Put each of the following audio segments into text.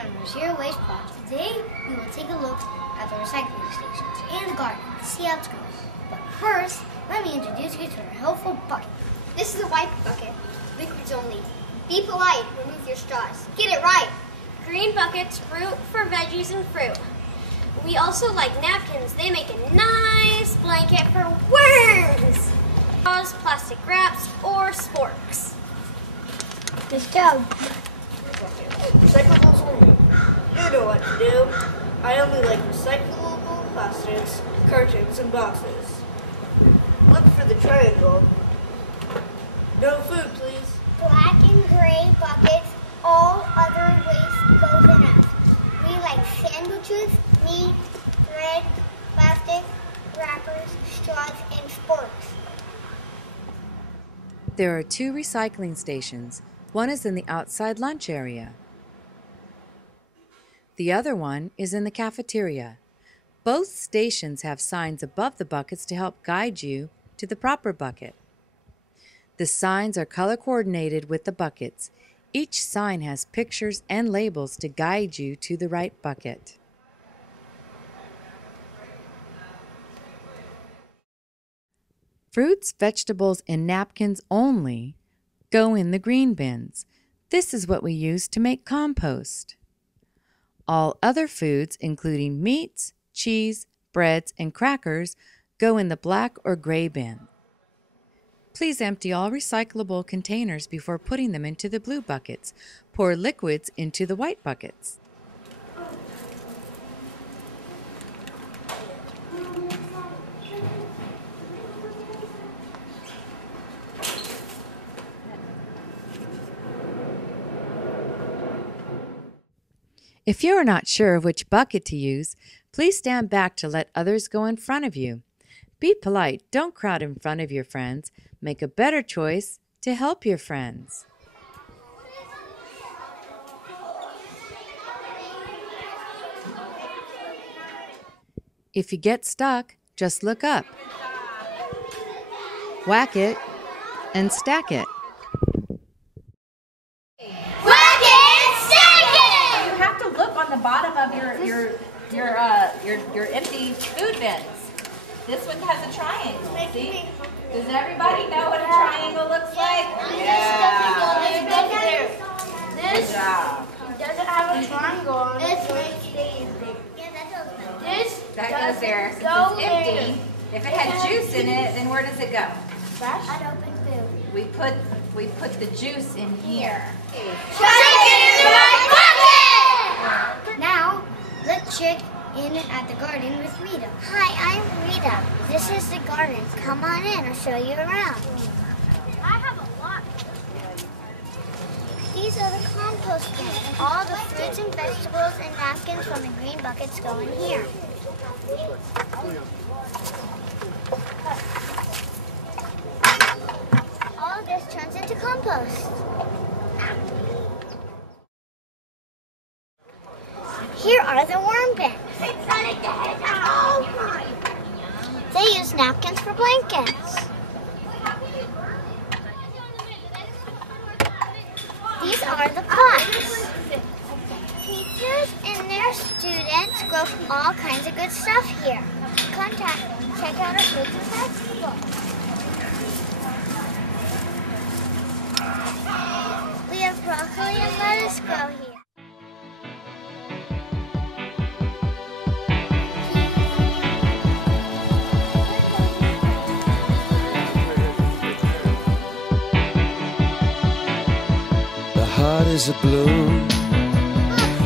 on our Zero Waste Project. Today, we will take a look at the recycling stations and the garden to see how it's going. But first, let me introduce you to our helpful bucket. This is a white bucket, liquids only. Be polite, remove your straws. Get it right. Green buckets, root for veggies and fruit. We also like napkins. They make a nice blanket for worms. Straws, plastic wraps, or sporks. Let's go. Recyclables only. You know what to do. I only like recyclable plastics, cartons, and boxes. Look for the triangle. No food, please. Black and gray buckets, all other waste goes in us. We like sandwiches, meat, bread, plastic, wrappers, straws, and sporks. There are 2 recycling stations. One is in the outside lunch area. The other one is in the cafeteria. Both stations have signs above the buckets to help guide you to the proper bucket. The signs are color coordinated with the buckets. Each sign has pictures and labels to guide you to the right bucket. Fruits, vegetables, and napkins only go in the green bins. This is what we use to make compost. All other foods, including meats, cheese, breads, and crackers, go in the black or gray bin. Please empty all recyclable containers before putting them into the blue buckets. Pour liquids into the white buckets. If you are not sure of which bucket to use, please stand back to let others go in front of you. Be polite. Don't crowd in front of your friends. Make a better choice to help your friends. If you get stuck, just look up. Whack it and stack it. On the bottom of your empty food bins. This one has a triangle. See? Does everybody know what a triangle looks like? Yeah. This doesn't have a triangle on it. That goes there. Since it's empty. If it had juice in it, then where does it go? Unopened food. We put the juice in here. Now, let's check in at the garden with Rita. Hi, I'm Rita. This is the garden. Come on in, I'll show you around. I have a lot. These are the compost bins. All the fruits and vegetables and napkins from the green buckets go in here. All of this turns into compost. Here are the worm bins. They use napkins for blankets. These are the pots. Teachers and their students grow all kinds of good stuff here. Check out our fruits and vegetables. We have broccoli and lettuce grow here. Heart is a bloom,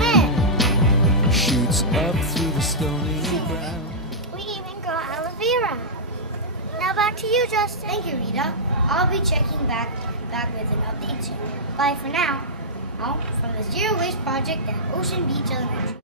Look, shoots up through the stony ground. we even grow aloe vera. Now back to you, Justin. Thank you, Rita. I'll be checking back with an update soon. Bye for now. From the Zero Waste Project at Ocean Beach Elementary.